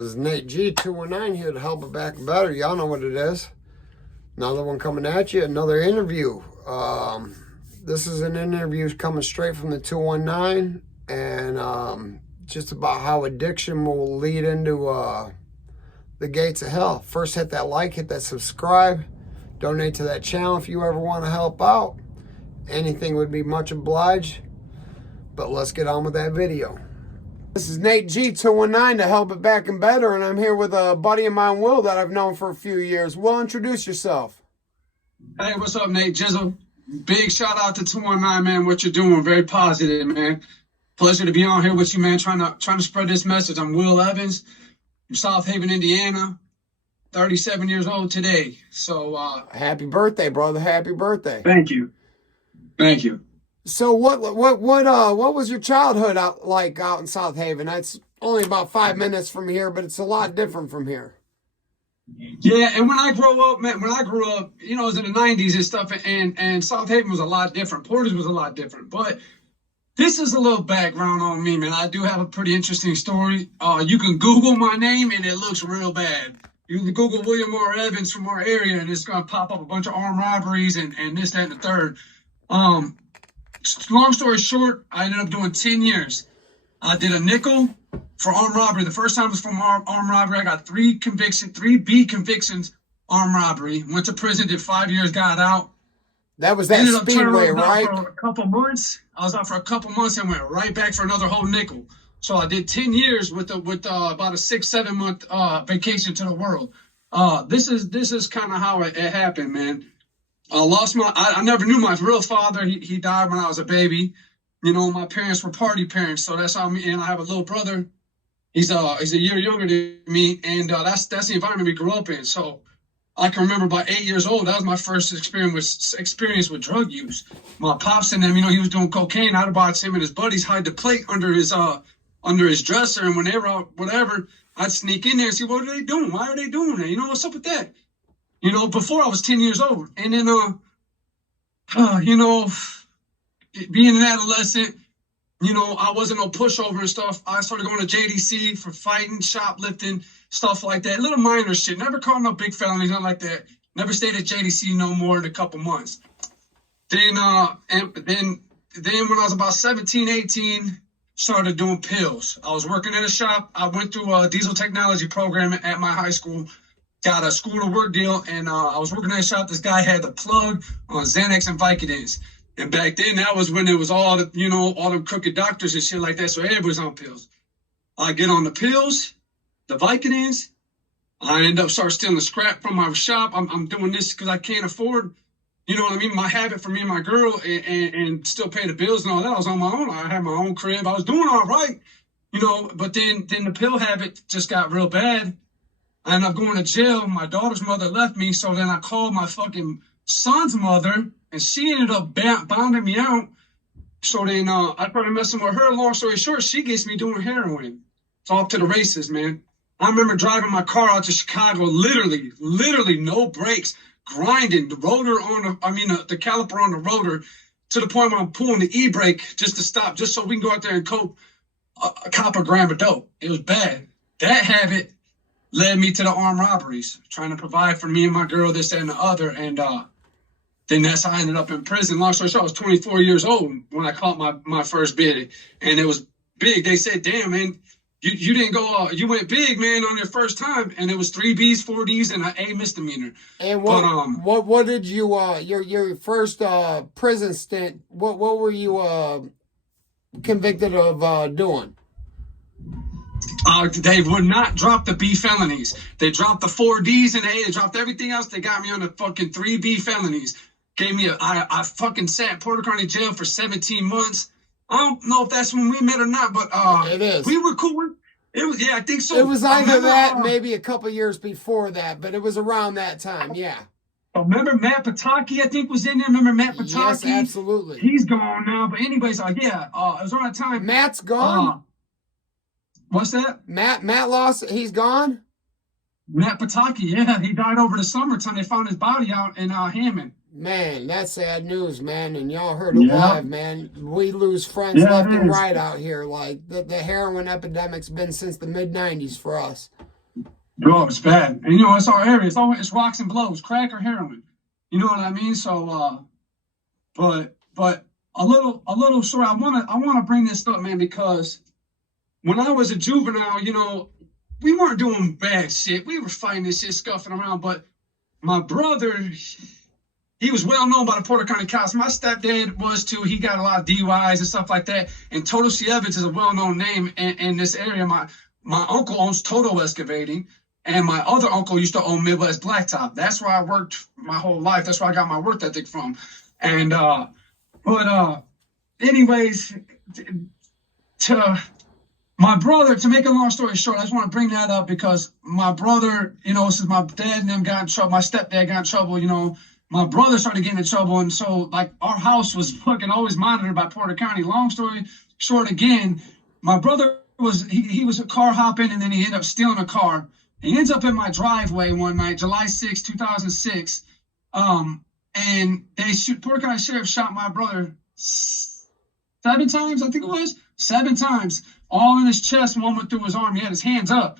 This is Nate G 219 here to help it back and better. Y'all know what it is. Another one coming at you, another interview. This is an interview coming straight from the 219 and just about how addiction will lead into the gates of hell. First, hit that like, hit that subscribe, donate to that channel if you ever want to help out. Anything would be much obliged. But let's get on with that video. This is Nate G 219 to help it back and better, and I'm here with a buddy of mine, Will, that I've known for a few years. Will, introduce yourself. Hey, what's up, Nate Jizzle? Big shout out to 219, man. What you're doing, very positive, man. Pleasure to be on here with you, man. Trying to spread this message. I'm Will Evans from South Haven, Indiana. 37 years old today. So happy birthday, brother. Happy birthday. Thank you. Thank you. So what was your childhood like out in South Haven? That's only about 5 minutes from here, but it's a lot different from here. Yeah, and when I grew up, man, you know, it was in the 90s and stuff, and South Haven was a lot different. Portage was a lot different. But this is a little background on me, man. I do have a pretty interesting story. You can Google my name, and it looks real bad. You can Google William R. Evans from our area, and it's going to pop up a bunch of armed robberies and this, that, and the third. Long story short, I ended up doing 10 years. I did a nickel for armed robbery. The first time was from armed robbery. I got 3 B convictions, armed robbery. Went to prison, did 5 years, got out. That was that Speedway, right? For a couple months. I was out for a couple months and went right back for another whole nickel. So I did 10 years with about a 6-7 month vacation to the world. This is kind of how it happened, man. I never knew my real father. He died when I was a baby. You know, my parents were party parents, so that's how and I have a little brother. He's a year younger than me, and that's the environment we grew up in. So I can remember by 8 years old, that was my first experience with drug use. My pops and them, you know, he was doing cocaine. I'd watch him and his buddies hide the plate under his dresser, and whenever I'd sneak in there and see, what are they doing? Why are they doing that? You know, what's up with that? You know, before I was 10 years old. And then, you know, being an adolescent, you know, I wasn't no pushover and stuff. I started going to JDC for fighting, shoplifting, stuff like that. Little minor shit. Never caught no big felonies, nothing like that. Never stayed at JDC no more than a couple months. Then when I was about 17, 18, started doing pills. I was working at a shop. I went through a diesel technology program at my high school. Got a school to work deal, and I was working at a shop. This guy had the plug on Xanax and Vicodins. And back then, that was when it was all the crooked doctors and shit like that. So everybody was on pills. I get on the pills, the Vicodins. I end up start stealing scrap from my shop. I'm doing this because I can't afford, you know what I mean, my habit for me and my girl and still pay the bills and all that. I was on my own. I had my own crib. I was doing all right, you know, but then the pill habit just got real bad. I ended up going to jail. My daughter's mother left me, so then I called my fucking son's mother, and she ended up bonding me out. So then I started messing with her. Long story short, she gets me doing heroin. It's off to the races, man. I remember driving my car out to Chicago, literally no brakes, grinding the rotor the caliper on the rotor to the point where I'm pulling the e-brake just to stop, just so we can go out there and cope a cop a gram of dope. It was bad. That habit led me to the armed robberies, trying to provide for me and my girl, this, that, and the other. And then that's how I ended up in prison. Long story short, I was 24 years old when I caught my first bid. And it was big. They said, damn, man, you didn't go, you went big, man, on your first time. And it was 3 Bs, 4 Ds, and an A misdemeanor. And what did you, your first prison stint, what were you convicted of doing? They would not drop the B felonies. They dropped the 4 Ds and the A. They dropped everything else. They got me on the fucking 3 B felonies. Gave me I fucking sat in Porter County Jail for 17 months. I don't know if that's when we met or not, but it is. We were cool. It was, yeah, I think so. It was either that, maybe a couple years before that, but it was around that time, yeah. Remember Matt Pataki, I think, was in there. Remember Matt Pataki? Yes, absolutely. He's gone now, but anyways, yeah, it was around that time. Matt's gone? What's that? Matt lost, he's gone? Matt Pataki, yeah, he died over the summertime. They found his body out in Hammond. Man, that's sad news, man, and y'all heard it live, man. We lose friends left and right out here. Like, the heroin epidemic's been since the mid-90s for us. Bro, it's bad. And you know, it's our area. It's rocks and blows, crack or heroin. You know what I mean? So but a little story. I wanna bring this up, man, because when I was a juvenile, you know, we weren't doing bad shit. We were fighting this shit, scuffing around, but my brother, he was well known by the Porter County cops. My stepdad was too. He got a lot of DUIs and stuff like that. And Toto C. Evans is a well-known name in this area. My uncle owns Toto Excavating, and my other uncle used to own Midwest Blacktop. That's where I worked my whole life. That's where I got my work ethic from. And anyways, to my brother, to make a long story short, I just want to bring that up because my brother, you know, since my dad and them got in trouble, my stepdad got in trouble, you know, my brother started getting in trouble. And so, like, our house was fucking always monitored by Porter County. Long story short, again, my brother he was a car hopping, and then he ended up stealing a car. He ends up in my driveway one night, July 6, 2006. And Porter County Sheriff shot my brother 7 times, I think it was. 7 times. All in his chest, one went through his arm. He had his hands up.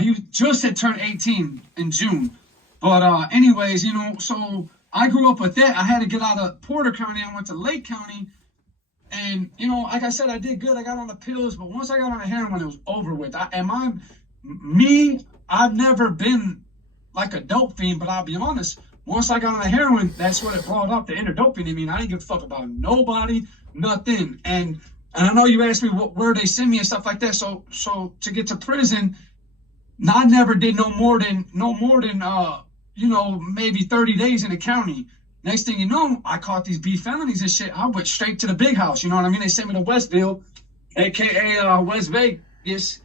He just had turned 18 in June. But anyways, you know, so I grew up with that. I had to get out of Porter County. I went to Lake County. And, you know, like I said, I did good. I got on the pills. But once I got on the heroin, it was over with. I've never been like a dope fiend, but I'll be honest. Once I got on the heroin, that's what it brought up, the inner doping. I mean, I didn't give a fuck about nobody, nothing. And I know you asked me where they send me and stuff like that. So to get to prison, I never did no more than you know, maybe 30 days in the county. Next thing you know, I caught these B felonies and shit. I went straight to the big house. You know what I mean? They sent me to Westville, aka West Vegas.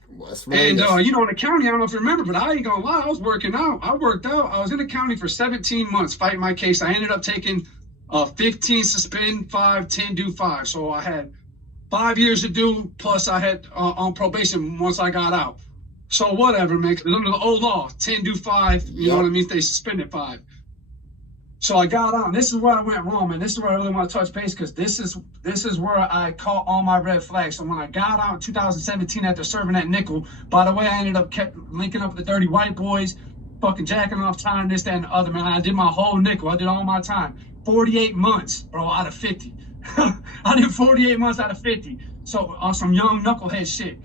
And you know, in the county, I don't know if you remember, but I ain't gonna lie, I was working out. I worked out. I was in the county for 17 months fighting my case. I ended up taking 15 suspend, 5, 10 do 5. So I had 5 years to do, plus I had on probation once I got out. So whatever, man. Under the old law, 10 do 5. You know what I mean? They suspended 5. So I got out. And this is where I went wrong, man. This is where I really want to touch base, because this is where I caught all my red flags. So when I got out in 2017 after serving that nickel, by the way, I ended up kept linking up with the dirty white boys, fucking jacking off time, this, that, and the other, man. I did my whole nickel. I did all my time. 48 months, bro, out of 50. I did 48 months out of 50. So on some young knucklehead shit.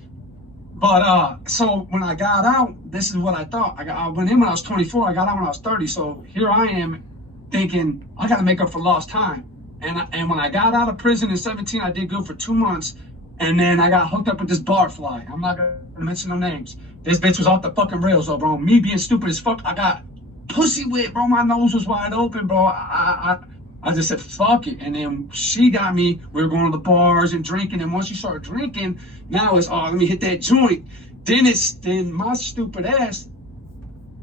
But so when I got out, this is what I thought. I went in when I was 24. I got out when I was 30. So here I am thinking I got to make up for lost time. And when I got out of prison in 17, I did good for 2 months. And then I got hooked up with this barfly. I'm not going to mention no names. This bitch was off the fucking rails, though, bro. Me being stupid as fuck, I got pussy wet, bro. My nose was wide open, bro. I just said, fuck it. And then she got me. We were going to the bars and drinking. And once you start drinking, now it's, let me hit that joint. Then my stupid ass,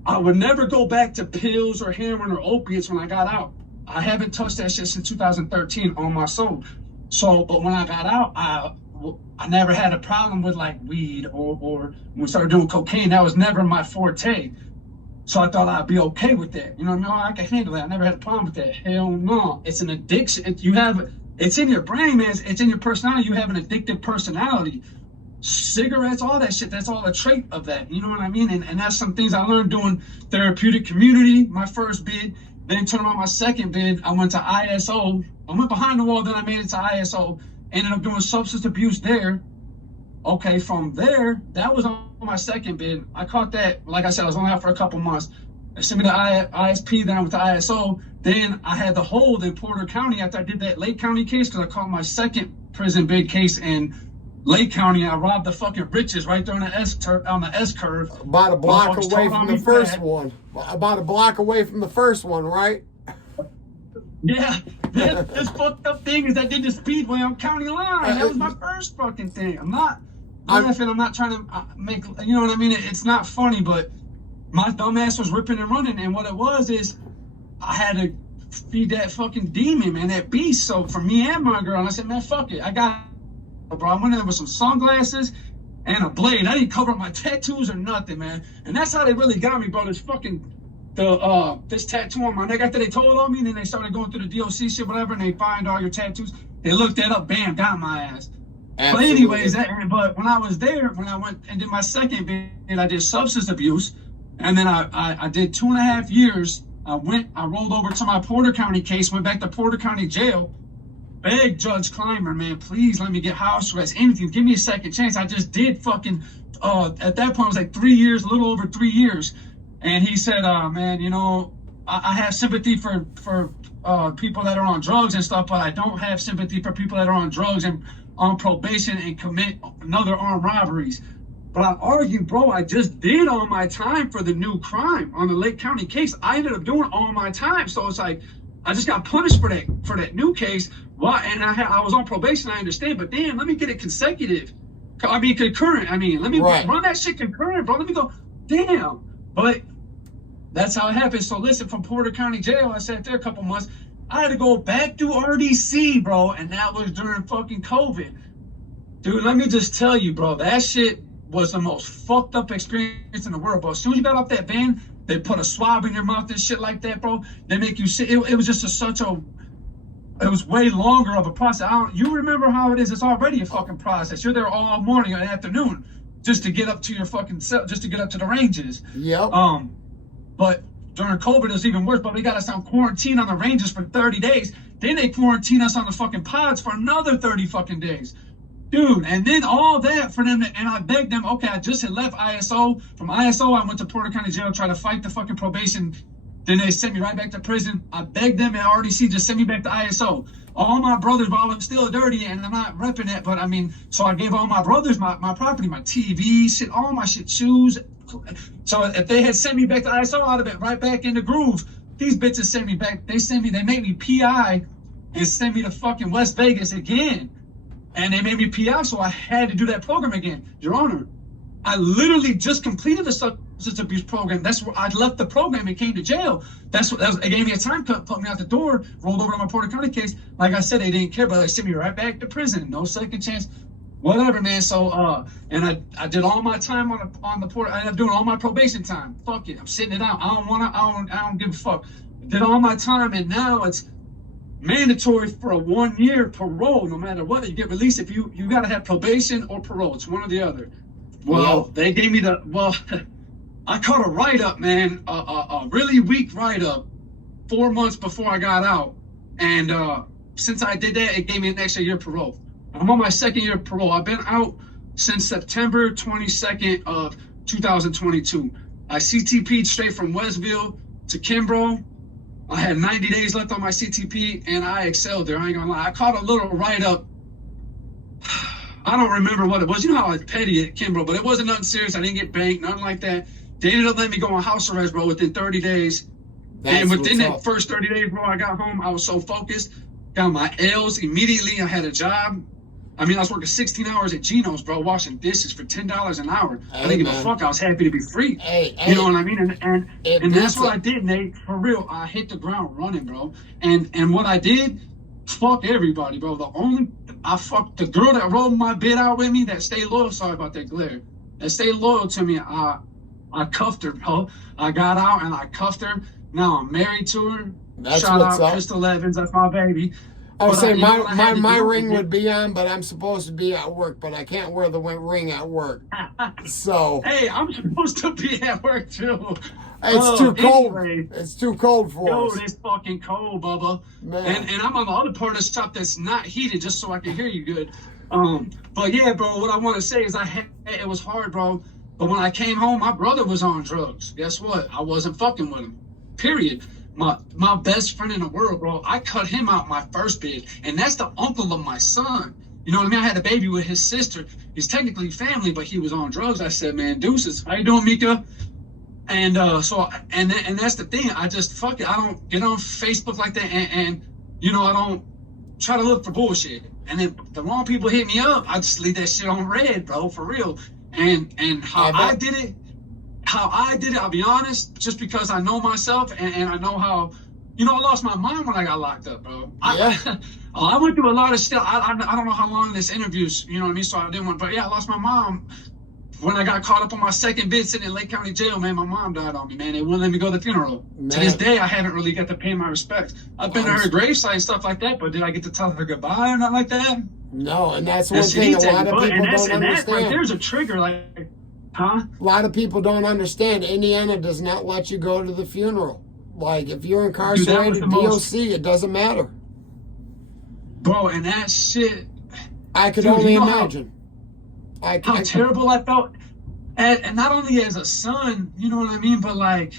I would never go back to pills or heroin or opiates when I got out. I haven't touched that shit since 2013 on my soul. So, but when I got out, I never had a problem with like weed or when we started doing cocaine. That was never my forte. So I thought I'd be okay with that. You know what I mean? I can handle that. I never had a problem with that. Hell no. It's an addiction. It's in your brain, man. It's in your personality. You have an addictive personality. Cigarettes, all that shit, that's all a trait of that. You know what I mean? And that's some things I learned doing therapeutic community, my first bid. Then turn around my second bid, I went to ISO. I went behind the wall, then I made it to ISO. Ended up doing substance abuse there. Okay, from there, that was on my second bid. I caught that, like I said, I was only out for a couple months. They sent me to ISP, then I went to ISO. Then I had the hold in Porter County after I did that Lake County case, because I caught my second prison bid case in Lake County. I robbed the fucking riches right there on the S curve. About a block away from the first one. About a block away from the first one, right? Yeah. This fucked up thing is I did the speedway on county line. That was my first fucking thing. I'm not laughing. I'm not trying to make, you know what I mean? It's not funny, but my dumb ass was ripping and running. And what it was is I had to feed that fucking demon, man, that beast. So for me and my girl, and I said, man, fuck it. Bro, I went in there with some sunglasses and a blade. I didn't cover up my tattoos or nothing, man. And that's how they really got me, bro. This tattoo on my neck. After they told on me, then they started going through the DOC shit, whatever, and they find all your tattoos. They looked that up, bam, got my ass. Absolutely. But anyways, but when I was there, when I went and did my second bid, I did substance abuse. And then I did 2.5 years. I rolled over to my Porter County case, went back to Porter County jail, begged Judge Clymer, man, please let me get house arrest, anything, give me a second chance. I just did fucking, at that point, it was like 3 years, a little over 3 years. And he said, man, you know, I have sympathy for people that are on drugs and stuff, but I don't have sympathy for people that are on drugs and on probation and commit another armed robberies. But I argued, bro, I just did all my time for the new crime on the Lake County case. I ended up doing all my time. So it's like, I just got punished for that new case. Why? And I was on probation, I understand, but damn, let me get it consecutive. I mean, concurrent. I mean, let me run that shit concurrent, bro. Let me go, damn. But that's how it happened. So listen, from Porter County Jail, I sat there a couple months. I had to go back to RDC, bro, and that was during fucking COVID. Dude, let me just tell you, bro, that shit was the most fucked up experience in the world, bro. As soon as you got off that van, they put a swab in your mouth and shit like that, bro. They make you sit. It was just it was way longer of a process. You remember how it is? It's already a fucking process. You're there all morning and afternoon just to get up to your fucking cell, just to get up to the ranges. Yep. But during COVID, it was even worse. But we got us on quarantine on the ranges for 30 days. Then they quarantine us on the fucking pods for another 30 fucking days. Dude, and then all that for them, and I begged them, okay, I just had left ISO. From ISO, I went to Porter County Jail, tried to fight the fucking probation. Then they sent me right back to prison. I begged them at RDC, just send me back to ISO. All my brothers, while I'm still dirty, and I'm not repping it, but I mean, so I gave all my brothers my property, my TV, shit, all my shit, shoes. So if they had sent me back to ISO, I'd have been right back in the groove. These bitches sent me back, they made me PI and sent me to fucking West Vegas again. And they made me PI, so I had to do that program again. Your Honor, I literally just completed the substance abuse program. That's where I left the program and came to jail. It gave me a time cut, put me out the door, rolled over to my Porter County case. Like I said, they didn't care, but they sent me right back to prison. No second chance, whatever, man. So, and I did all my time on the Porter. I ended up doing all my probation time. Fuck it, I'm sitting it out. I don't give a fuck. Did all my time, and now it's mandatory for a 1 year parole. No matter what, you get released if you got to have probation or parole. It's one or the other. Well, they gave me I caught a write-up, man, a really weak write-up 4 months before I got out. And since I did that, it gave me an extra year parole. I'm on my second year of parole. I've been out since September 22nd of 2022. I CTP'd straight from Westville to Kimbrough. I had 90 days left on my CTP, and I excelled there. I ain't gonna lie. I caught a little write-up. I don't remember what it was. You know how I was petty at Kimbrough, but it wasn't nothing serious. I didn't get banked, nothing like that. They ended up letting me go on house arrest, bro, within 30 days. And within that first 30 days, bro, I got home. I was so focused. Got my L's immediately. I had a job. I mean, I was working 16 hours at Geno's, bro, washing dishes for $10 an hour. I didn't give a fuck. I was happy to be free. You know what I mean? And that's what I did, Nate. For real, I hit the ground running, bro. And what I did, fuck everybody, bro. I fucked the girl that rolled my bid out with me, that stayed loyal. Sorry about that glare. That stayed loyal to me. I cuffed her, bro. I got out and I cuffed her. Now I'm married to her. Shout out Crystal Evans. That's my baby. I would say my ring would be on, but I'm supposed to be at work, but I can't wear the ring at work. So hey, I'm supposed to be at work too. It's too cold. It's too cold for us. It's fucking cold, Bubba. Man. And I'm on the other part of the shop that's not heated, just so I can hear you good. But yeah, bro, what I want to say is it was hard, bro. But when I came home, my brother was on drugs. Guess what? I wasn't fucking with him. Period. My best friend in the world, bro, I cut him out my first bid, and that's the uncle of my son. You know what I mean? I had a baby with his sister. He's technically family, but he was on drugs. I said, man, deuces. How you doing, Mika? And and that's the thing. I just fuck it. I don't get on Facebook like that, and you know, I don't try to look for bullshit. And then the wrong people hit me up, I just leave that shit on red, bro, for real. And how I did it, I'll be honest, just because I know myself and I know how, you know, I lost my mind when I got locked up, bro. I went through a lot of stuff. I don't know how long this interview's, you know what I mean? So I didn't want, but yeah, I lost my mom when I got caught up on my second bid sitting in Lake County Jail. Man, my mom died on me, man. They wouldn't let me go to the funeral. Man. To this day, I haven't really got to pay my respects. I've been to her gravesite and stuff like that, but did I get to tell her goodbye or nothing like that? No, and that's one thing a lot of people don't understand. Right there's a trigger, like, Huh? A lot of people don't understand. Indiana does not let you go to the funeral. Like, if you're Dude, that was incarcerated, the most, DOC, it doesn't matter. bro, and that shit, I could dude, only you know how, imagine. how terrible I felt. And not only as a son, you know what I mean, but like,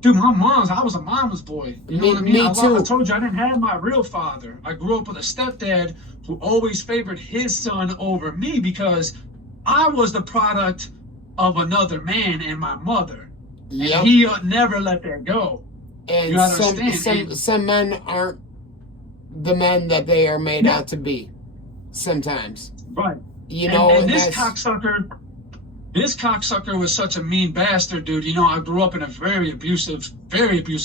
dude, I was a mama's boy. You know what I mean? Me too. I told you I didn't have my real father. I grew up with a stepdad who always favored his son over me because I was the product of another man and my mother. Yep. And he never let that go. And You gotta understand. some men aren't the men that they are made out to be. Sometimes, Right. you know. And this cocksucker was such a mean bastard, dude. You know, I grew up in a very abusive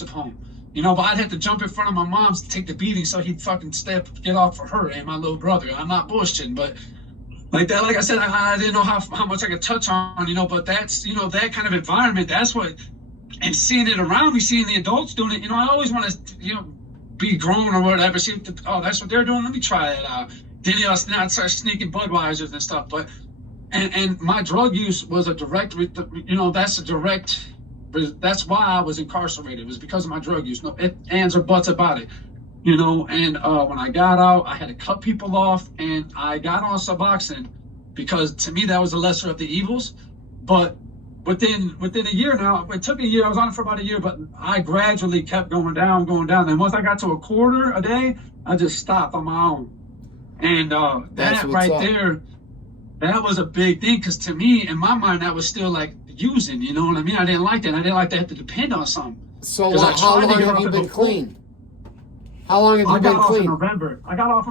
home. You know, but I'd have to jump in front of my mom's to take the beating so he'd fucking get off for her and my little brother. I'm not bullshitting, but like that, like I said, I didn't know how much I could touch on, you know, but that's, you know, that kind of environment, that's what, and seeing it around me, seeing the adults doing it, you know, I always want to, you know, be grown or whatever, see, oh, that's what they're doing, let me try it out. Then, you know, I'd start sneaking Budweisers and stuff, but, and my drug use was a direct, you know, that's why I was incarcerated. It was because of my drug use. No ifs, ands, or buts about it. You know, and when I got out, I had to cut people off, and I got on Suboxone because to me that was the lesser of the evils. But within a year now, it took a year. I was on it for about a year, but I gradually kept going down. And once I got to a quarter a day, I just stopped on my own. And that right there, that was a big thing because to me, in my mind, that was still like using. You know what I mean? I didn't like that. I didn't like to have to depend on something. So how long have you been clean? How long have you been clean? I got off in November. I got off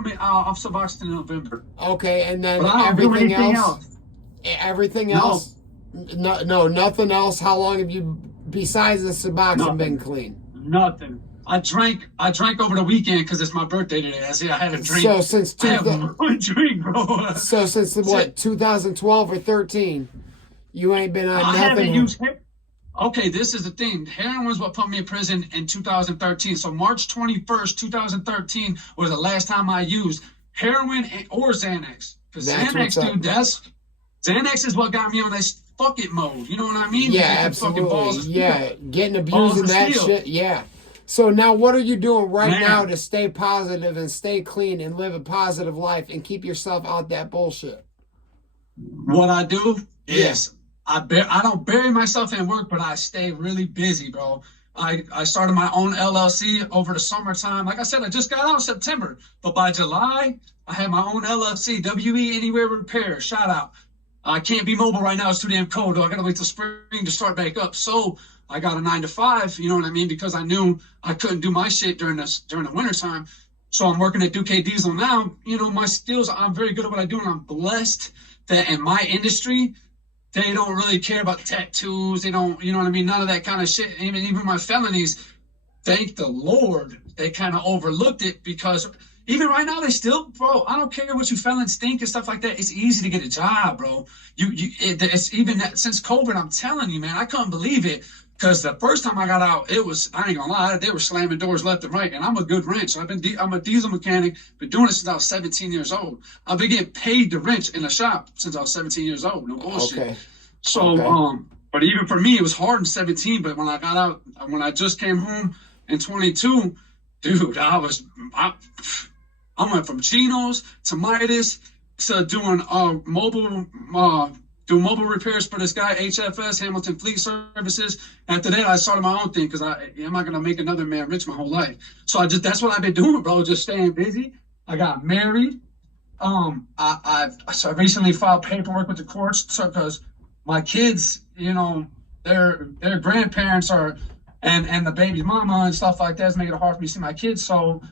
Suboxone in November. Okay, and then but I don't do anything else. Everything else? No, nothing else. How long have you, besides the Suboxone, been clean? Nothing. I drank over the weekend because it's my birthday today. I had a drink. So since I have one drink, bro. So since what, 2012 or 13, you ain't been on nothing. I haven't used it. Okay, this is the thing. Heroin was what put me in prison in 2013. So March 21st, 2013 was the last time I used heroin or Xanax. Because Xanax, dude, Xanax is what got me on this fuck it mode. You know what I mean? Yeah, absolutely. Yeah, getting abused and that shit. Yeah. So now what are you doing now to stay positive and stay clean and live a positive life and keep yourself out that bullshit? What I do is I don't bury myself in work, but I stay really busy, bro. I started my own LLC over the summertime. Like I said, I just got out in September, but by July, I had my own LLC, WE Anywhere Repair. Shout out. I can't be mobile right now. It's too damn cold. I got to wait till spring to start back up. So I got a 9 to 5, you know what I mean? Because I knew I couldn't do my shit during the winter time. So I'm working at Duque Diesel now. You know, my skills, I'm very good at what I do, and I'm blessed that in my industry, they don't really care about tattoos. They don't, you know what I mean? None of that kind of shit. Even my felonies, thank the Lord, they kind of overlooked it because even right now, they still, bro, I don't care what you felons think and stuff like that. It's easy to get a job, bro. It's even that, since COVID, I'm telling you, man, I couldn't believe it. Because the first time I got out, it was, I ain't gonna lie, they were slamming doors left and right. And I'm a good wrench. I'm a diesel mechanic, been doing it since I was 17 years old. I've been getting paid to wrench in a shop since I was 17 years old. No bullshit. Okay. So, but even for me, it was hard in 17. But when I got out, when I just came home in 22, dude, I went from Chinos to Midas to doing mobile repairs for this guy, HFS, Hamilton Fleet Services. After that, I started my own thing because I'm not going to make another man rich my whole life. So that's what I've been doing, bro, just staying busy. I got married. I recently filed paperwork with the courts because my kids, you know, their grandparents are, and the baby's mama and stuff like that is making it hard for me to see my kids. So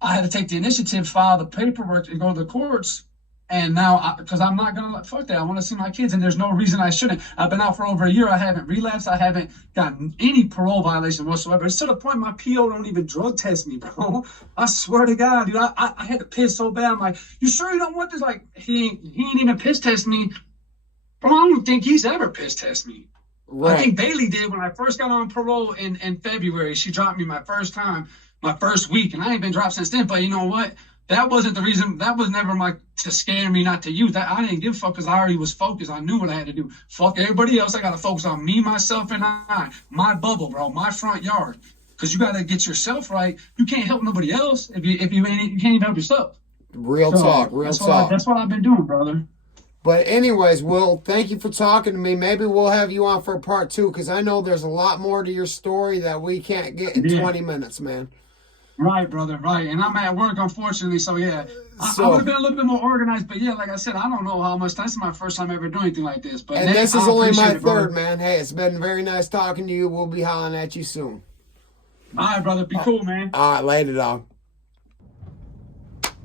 I had to take the initiative, file the paperwork, and go to the courts. And now, because I'm not going to fuck that. I want to see my kids, and there's no reason I shouldn't. I've been out for over a year. I haven't relapsed. I haven't gotten any parole violation whatsoever. It's to the point my PO don't even drug test me, bro. I swear to God, dude, I had to piss so bad. I'm like, you sure you don't want this? Like, he ain't even piss test me. Bro, I don't think he's ever piss test me. Right. I think Bailey did when I first got on parole in February. She dropped me my first time, my first week, and I ain't been dropped since then. But you know what? that wasn't the reason. That was never to scare me not to use that. I didn't give a fuck because I already was focused. I knew what I had to do. Fuck everybody else. I got to focus on me, myself, and my bubble, bro, my front yard. Because you got to get yourself right. You can't help nobody else if you can't even help yourself. Real talk. That's what I've been doing, brother. But anyways, Will, thank you for talking to me. Maybe we'll have you on for a part 2 because I know there's a lot more to your story that we can't get in 20 minutes, man. Right, brother, right. And I'm at work, unfortunately, so yeah. I would have been a little bit more organized, but yeah, like I said, I don't know how much. That's my first time ever doing anything like this. But and this is only my third, man. Hey, it's been very nice talking to you. We'll be hollering at you soon. All right, brother. Be cool, man. All right, later, dog.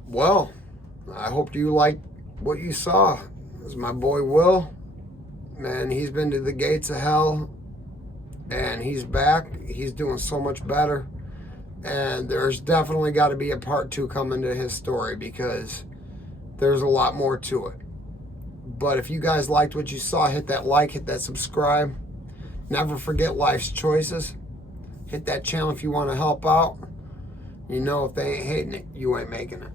Well, I hope you liked what you saw. It was my boy Will. Man, he's been to the gates of hell, and he's back. He's doing so much better. And there's definitely got to be a part 2 coming to his story because there's a lot more to it. But if you guys liked what you saw, hit that like, hit that subscribe. Never forget life's choices. Hit that channel if you want to help out. You know, if they ain't hitting it, you ain't making it.